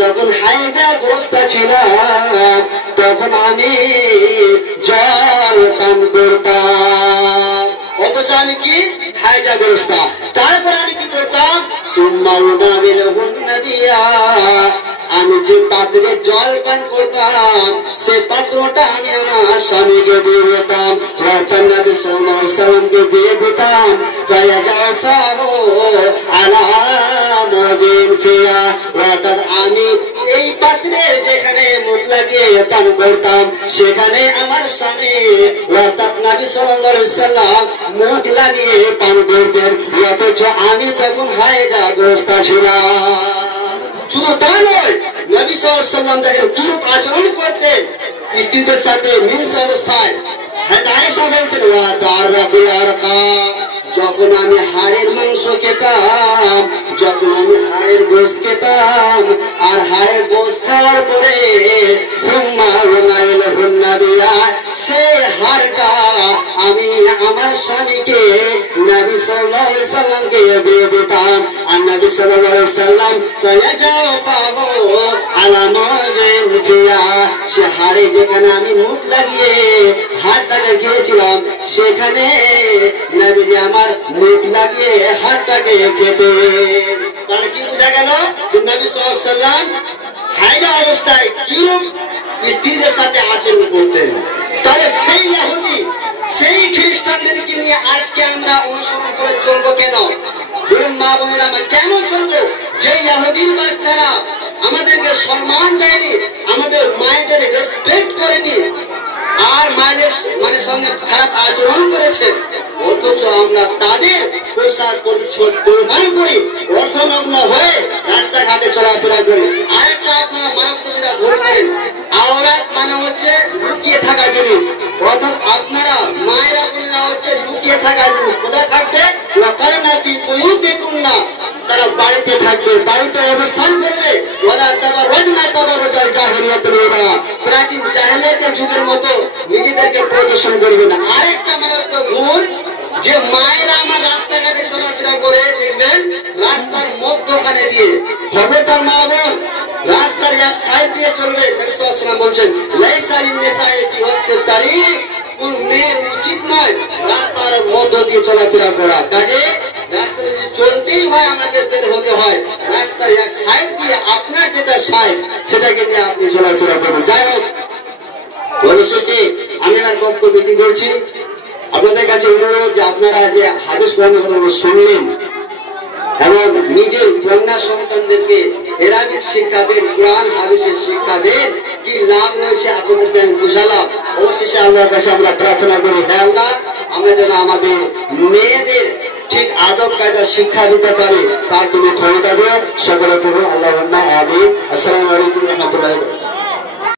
যখন হায়জাগ্রস্ত ছিলাম তখন আমি জল পান করতাম, অথচ আমি কি হায়জাগ্রস্ত। তারপর আমি কি করতাম, আমি যে পাত্রে জল পান করতাম সে পাত্রটা আমি আমার স্বামীকে দিয়ে দিতাম, অর্থাৎ নবী সাল্লাল্লাহু আলাইহি সাল্লামকে দিয়ে দিতাম। অর্থাৎ আমি এই পাত্রে যেখানে মুখ লাগিয়ে পান করতাম সেখানে আমার স্বামী অর্থাৎ নবী সাল্লাল্লাহু আলাইহি সাল্লাম মুখ লাগিয়ে পান করতেন, অথচ আমি তখন হায়জাগ্রস্ত ছিলাম। শুধু তা নয়, নবী সাল্লাল্লাহু আলাইহি সাল্লাম যখন কিরূপ আচরণ করতেন স্ত্রীদের সাথে মিলস অবস্থায়, আয়েশা বলছেন যখন আমি হাড়ের মাংস খেতাম, যখন আমি হাড়ের গোশত খেতাম, আর হাড়ের গোশত খাওয়ার পরে সেই হাড়টা আমি আমার স্বামীকে নবী সাল্লাল্লাহু আলাইহি সাল্লামকে দিয়ে দিতাম, আর নবী সাল্লাল্লাহু আলাইহি সাল্লাম সে হাড়ে যেখানে আমি মুখ লাগিয়ে হাড়টাকে খেয়েছিলাম সেখানে নবীজি আমার মুখ লাগিয়ে হাড়টাকে খেতেন। তাহলে কি বোঝা গেল, নবী সাল্লাল্লাহু আলাইহি সাল্লাম হায়জা অবস্থায় কিরূপ স্ত্রীদের সাথে আচরণ করতেন। তাহলে সেই ইহুদি সেই খ্রিস্টানদেরকে নিয়ে আজকে আমরা অনুসরণ করে চলবো কেন? বলুন মা বোনেরা, আমরা কেন চলবো? যে ইহুদির বাচ্চারা আমাদেরকে সম্মান দেয়নি, আমাদের মায়েদের রেসপেক্ট করেনি, আর মায়েদের মানে সঙ্গে খারাপ আচরণ করেছে, অথচ আমরা তাদের পোশাক পরিচ্ছদ পরিধান করি, অর্ধনগ্ন হয়ে রাস্তাঘাটে চলাফেরা করি। আরেকটা আপনারা মারাত্মক যেটা ভুল করেন, আওরাত মানে হচ্ছে লুকিয়ে থাকা জিনিস, অর্থাৎ আপনারা মায়েরা বোনেরা হচ্ছে লুকিয়ে থাকা জিনিস। কোথায় থাকবে? তারা বাড়িতে থাকবে, বাড়িতে অবস্থান করবে। প্রাচীন জাহেলিয়াতের যুগের মতো নিজেদেরকে প্রদর্শন করবে না। আরেকটা মারাত্মক ভুল, যে মায়েরা আমার রাস্তাঘাটে চলাফেরা করে দেখবেন রাস্তার মধ্যখানে দিয়ে, খবরদার মা বোন, রাস্তার এক সাইড দিয়ে চলবে। নবী সাল্লাল্লাহু আলাইহি ওয়াসাল্লাম বলছেন লাইসা লিন-নিসাই ফি ওয়াসতিত তারিক, কোন মেয়ের উচিত নয় রাস্তার মধ্য দিয়ে চলাফেরা করা। কাজে রাস্তায় যদি চলতেই হয় আমাদের বের হতে হয়, রাস্তার এক সাইড দিয়ে আপনার যেটা সাইড সেটাকে নিয়ে আপনি চলাফেরা করবেন। যাই হোক, পরিশেষে আমি আমার বক্তব্য বিধি করছি। আপনাদের কাছে অনুরোধ যে আপনারা যে হাদিস কোরআন শুনলেন এবং নিজের কন্যা সন্তানদেরকে এরাবিক শিক্ষা দেন, কোরআন হাদিসের শিক্ষা দেন, কি লাভ রয়েছে আপনাদেরকে আমি বুঝালাম। অবশেষে আল্লাহর কাছে আমরা প্রার্থনা করি, হে আল্লাহ, আমরা যেন আমাদের মেয়েদের ঠিক আদব কায়দা শিক্ষা দিতে পারি, তার তুমি ক্ষমতা দিও। সকলে পড়ো আল্লাহুম্মা আমিন। আসসালামু আলাইকুম ওয়া রাহমাতুল্লাহি ওয়া বারাকাতুহু।